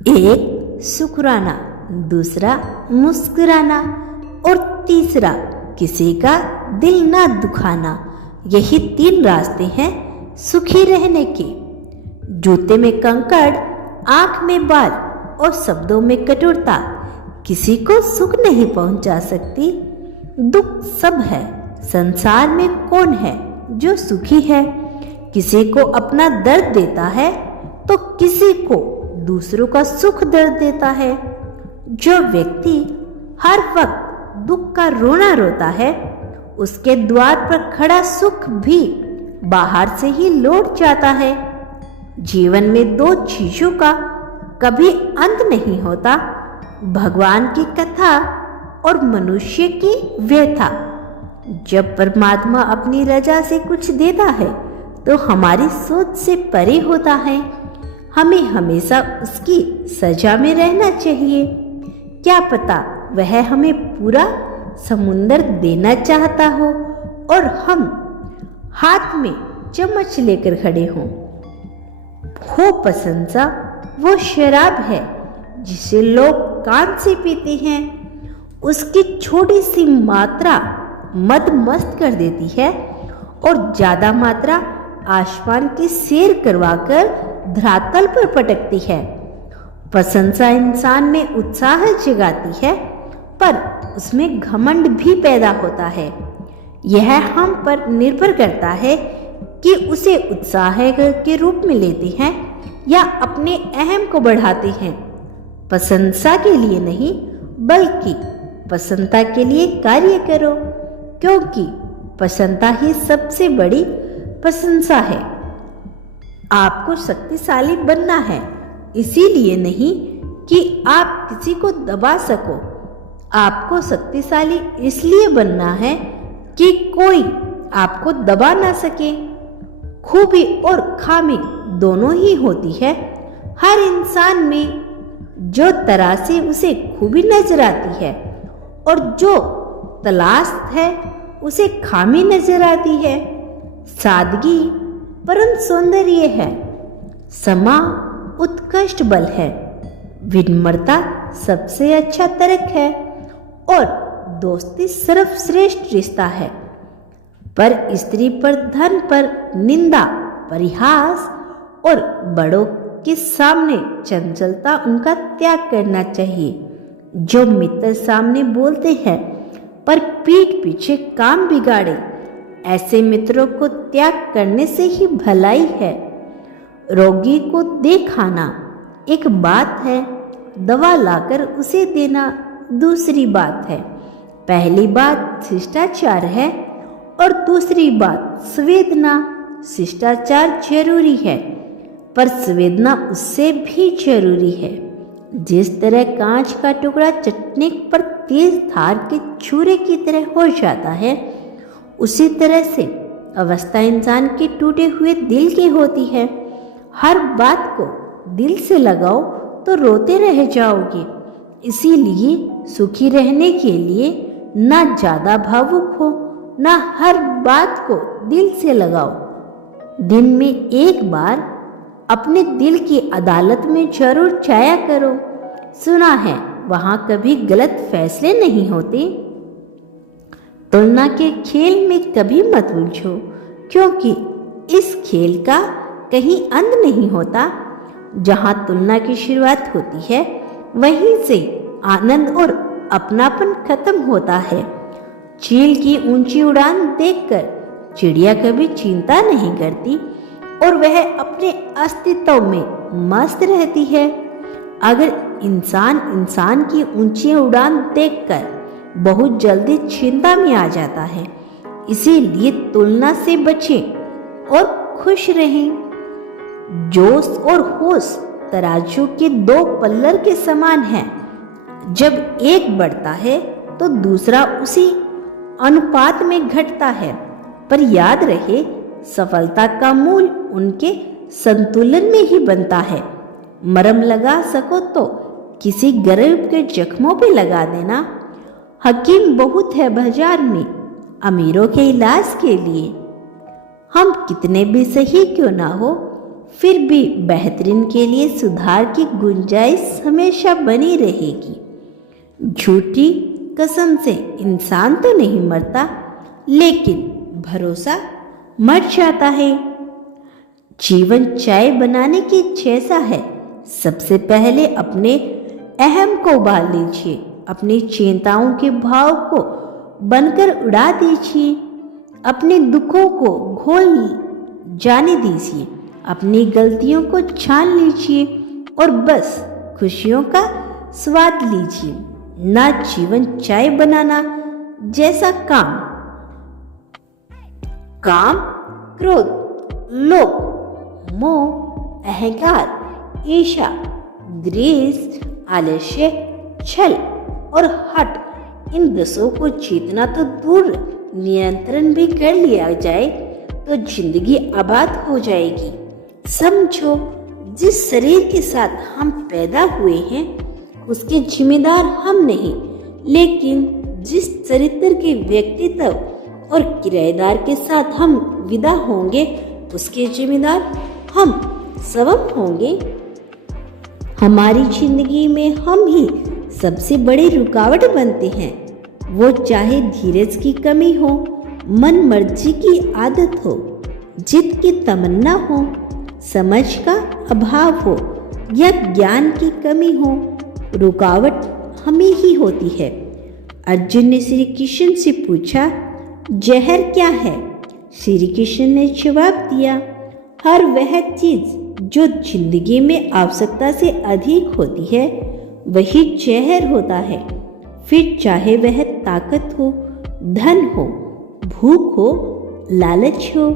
एक शुक्राना, दूसरा मुस्कुराना और तीसरा किसी का दिल ना दुखाना। यही 3 रास्ते हैं सुखी रहने के। जूते में कंकड़, आंख में बाल और शब्दों में कठोरता किसी को सुख नहीं पहुंचा सकती। दुख सब है, संसार में कौन है जो सुखी है। किसी को अपना दर्द देता है तो किसी को दूसरों का सुख दर्द देता है। जो व्यक्ति हर वक्त दुख का रोना रोता है, उसके द्वार पर खड़ा सुख भी बाहर से ही लौट जाता है। जीवन में 2 चीजों का कभी अंत नहीं होता, भगवान की कथा और मनुष्य की व्यथा। जब परमात्मा अपनी रजा से कुछ देता है तो हमारी सोच से परे होता है। हमें हमेशा उसकी सजा में रहना चाहिए। क्या पता वह हमें पूरा समुंदर देना चाहता हो और हम हाथ में चम्मच लेकर खड़े हों। हो प्रशंसा वो शराब है जिसे लोग कान से पीते हैं। उसकी छोटी सी मात्रा मद मस्त कर देती है और ज्यादा मात्रा आसमान की सैर करवाकर धरातल पर पटकती है। प्रशंसा इंसान में उत्साह जगाती है, पर उसमें घमंड भी पैदा होता है। यह हम पर निर्भर करता है कि उसे उत्साह के रूप में लेते हैं या अपने अहम को बढ़ाते हैं। प्रशंसा के लिए नहीं, बल्कि प्रसन्नता के लिए कार्य करो, क्योंकि प्रसन्नता ही सबसे बड़ी प्रशंसा है। आपको शक्तिशाली बनना है, इसीलिए नहीं कि आप किसी को दबा सको। आपको शक्तिशाली इसलिए बनना है कि कोई आपको दबा ना सके। खूबी और खामी दोनों ही होती है। हर इंसान में जो तरासे उसे खूबी नजर आती है और जो तलाश है उसे खामी नजर आती है। सादगी परम सौंदर्य है, समा उत्कृष्ट बल है, विनम्रता सबसे अच्छा तर्क है और दोस्ती सर्वश्रेष्ठ रिश्ता है। पर स्त्री पर, धन पर निंदा, परिहास और बड़ों के सामने चंचलता उनका त्याग करना चाहिए। जो मित्र सामने बोलते हैं पर पीठ पीछे काम बिगाड़े, ऐसे मित्रों को त्याग करने से ही भलाई है। रोगी को देखाना एक बात है, दवा लाकर उसे देना दूसरी बात है। पहली बात शिष्टाचार है और दूसरी बात संवेदना। शिष्टाचार जरूरी है, पर संवेदना उससे भी जरूरी है। जिस तरह कांच का टुकड़ा चटने पर तेज धार के छुरे की तरह हो जाता है, उसी तरह से अवस्था इंसान के टूटे हुए दिल की होती है। हर बात को दिल से लगाओ तो रोते रह जाओगे। इसीलिए सुखी रहने के लिए ना ज्यादा भावुक हो, ना हर बात को दिल से लगाओ। दिन में एक बार अपने दिल की अदालत में जरूर जाया करो। सुना है वहां कभी गलत फैसले नहीं होते। तुलना के खेल में कभी मत उलझो, क्योंकि इस खेल का कहीं अंत नहीं होता। जहां तुलना की शुरुआत होती है, वहीं से आनंद और अपनापन खत्म होता है। चील की ऊंची उड़ान देखकर चिड़िया कभी चिंता नहीं करती और वह अपने अस्तित्व में मस्त रहती है। अगर इंसान की ऊंची उड़ान देखकर बहुत जल्दी चिंता में आ जाता है। इसीलिए तुलना से बचें और खुश रहें। जोश और होश तराजू के 2 पल्लर के समान हैं। जब एक बढ़ता है तो दूसरा उसी अनुपात में घटता है। पर याद रहे, सफलता का मूल उनके संतुलन में ही बनता है। मरहम लगा सको तो किसी गरीब के जख्मों पे लगा देना। हकीम बहुत है बाजार में अमीरों के इलाज के लिए। हम कितने भी सही क्यों ना हो, फिर भी बेहतरीन के लिए सुधार की गुंजाइश हमेशा बनी रहेगी। झूठी कसम से इंसान तो नहीं मरता, लेकिन भरोसा मर जाता है। जीवन चाय बनाने के जैसा है। सबसे पहले अपने अहम को उबाल लीजिए, अपनी चिंताओं के भाव को बनकर उड़ा दीजिए, अपने दुखों को घोल जाने दीजिए, अपनी गलतियों को छान लीजिए और बस खुशियों का स्वाद लीजिए। ना जीवन चाय बनाना जैसा काम, क्रोध, लोभ, मोह, अहंकार, ईर्ष्या, द्वेष, आलस्य, छल और हट, इन 10 को जीतना तो दूर, नियंत्रण भी कर लिया जाए तो जिंदगी आबाद हो जाएगी। समझो, जिस शरीर के साथ हम पैदा हुए हैं उसके जिम्मेदार हम नहीं, लेकिन जिस चरित्र के व्यक्तित्व और किराएदार के साथ हम विदा होंगे उसके जिम्मेदार हम स्वयं होंगे। हमारी जिंदगी में हम ही सबसे बड़ी रुकावट बनते हैं, वो चाहे धीरज की कमी हो, मन मर्जी की आदत हो, जिद की तमन्ना हो, समझ का अभाव हो या ज्ञान की कमी हो, रुकावट हमें ही होती है। अर्जुन ने श्री कृष्ण से पूछा, जहर क्या है? श्री कृष्ण ने जवाब दिया, हर वह चीज जो जिंदगी में आवश्यकता से अधिक होती है वही जहर होता है। फिर चाहे वह ताकत हो, धन हो, भूख हो, लालच हो,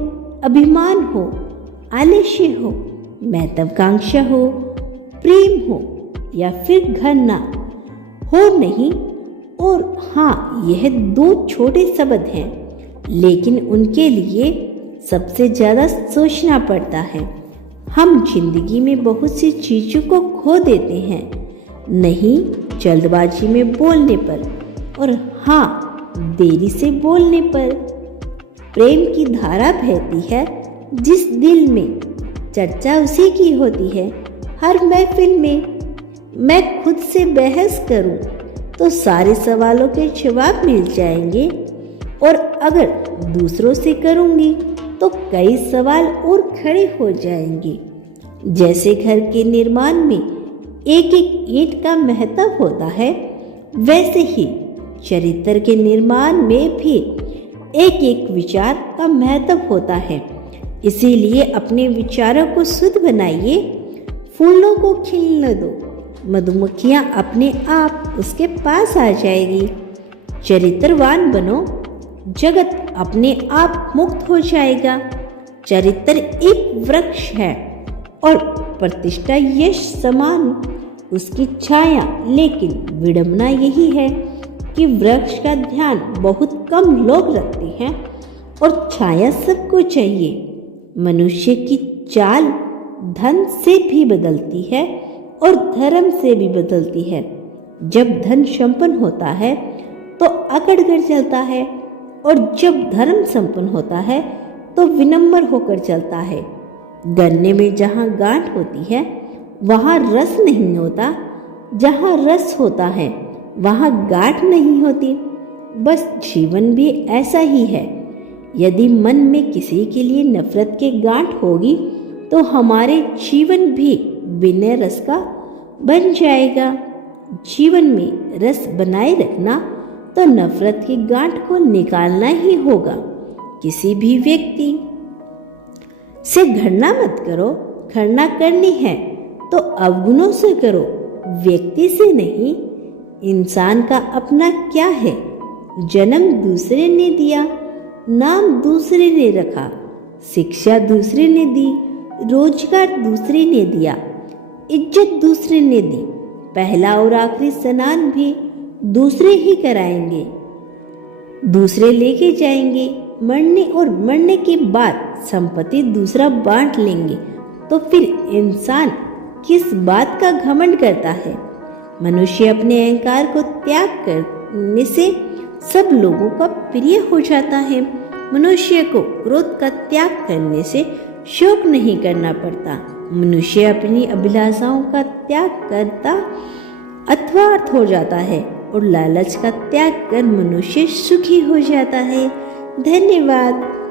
अभिमान हो, आलस्य हो, महत्वाकांक्षा हो, प्रेम हो या फिर घृणा हो नहीं। और हाँ, यह 2 छोटे शब्द हैं, लेकिन उनके लिए सबसे ज़्यादा सोचना पड़ता है। हम जिंदगी में बहुत सी चीज़ों को खो देते हैं, नहीं जल्दबाजी में बोलने पर और हाँ देरी से बोलने पर। प्रेम की धारा बहती है जिस दिल में, चर्चा उसी की होती है हर महफिल में। मैं खुद से बहस करूं तो सारे सवालों के जवाब मिल जाएंगे, और अगर दूसरों से करूंगी तो कई सवाल और खड़े हो जाएंगे। जैसे घर के निर्माण में एक एक ईंट का महत्व होता है, वैसे ही चरित्र के निर्माण में भी एक एक विचार का महत्व होता है। इसीलिए अपने विचारों को शुद्ध बनाइए। फूलों को खिलने दो, मधुमक्खियां अपने आप उसके पास आ जाएगी। चरित्रवान बनो, जगत अपने आप मुक्त हो जाएगा। चरित्र एक वृक्ष है और प्रतिष्ठा यश समान उसकी छाया, लेकिन विडंबना यही है कि वृक्ष का ध्यान बहुत कम लोग रखते हैं और छाया सबको चाहिए। मनुष्य की चाल धन से भी बदलती है और धर्म से भी बदलती है। जब धन संपन्न होता है तो अकड़ कर चलता है, और जब धर्म संपन्न होता है तो विनम्र होकर चलता है। गन्ने में जहाँ गांठ होती है वहाँ रस नहीं होता, जहाँ रस होता है वहाँ गांठ नहीं होती। बस जीवन भी ऐसा ही है। यदि मन में किसी के लिए नफरत की गांठ होगी तो हमारे जीवन भी बिना रस का बन जाएगा। जीवन में रस बनाए रखना तो नफरत की गांठ को निकालना ही होगा। किसी भी व्यक्ति से घृणा मत करो। घृणा करनी है तो अवगुणों से करो, व्यक्ति से नहीं। इंसान का अपना क्या है? जन्म दूसरे ने दिया, नाम दूसरे ने रखा, शिक्षा दूसरे ने दी, रोजगार दूसरे ने दिया, इज्जत दूसरे ने दी, पहला और आखिरी स्नान भी दूसरे ही कराएंगे, दूसरे लेके जाएंगे। मरने और मरने के बाद संपत्ति दूसरा बांट लेंगे। तो फिर इंसान किस बात का घमंड करता है? मनुष्य अपने अहंकार को त्याग करने से सब लोगों का प्रिय हो जाता है। मनुष्य को क्रोध का त्याग करने से शोक नहीं करना पड़ता। मनुष्य अपनी अभिलाषाओं का त्याग करता अथवा अर्थ हो जाता है और लालच का त्याग कर मनुष्य सुखी हो जाता है। धन्यवाद।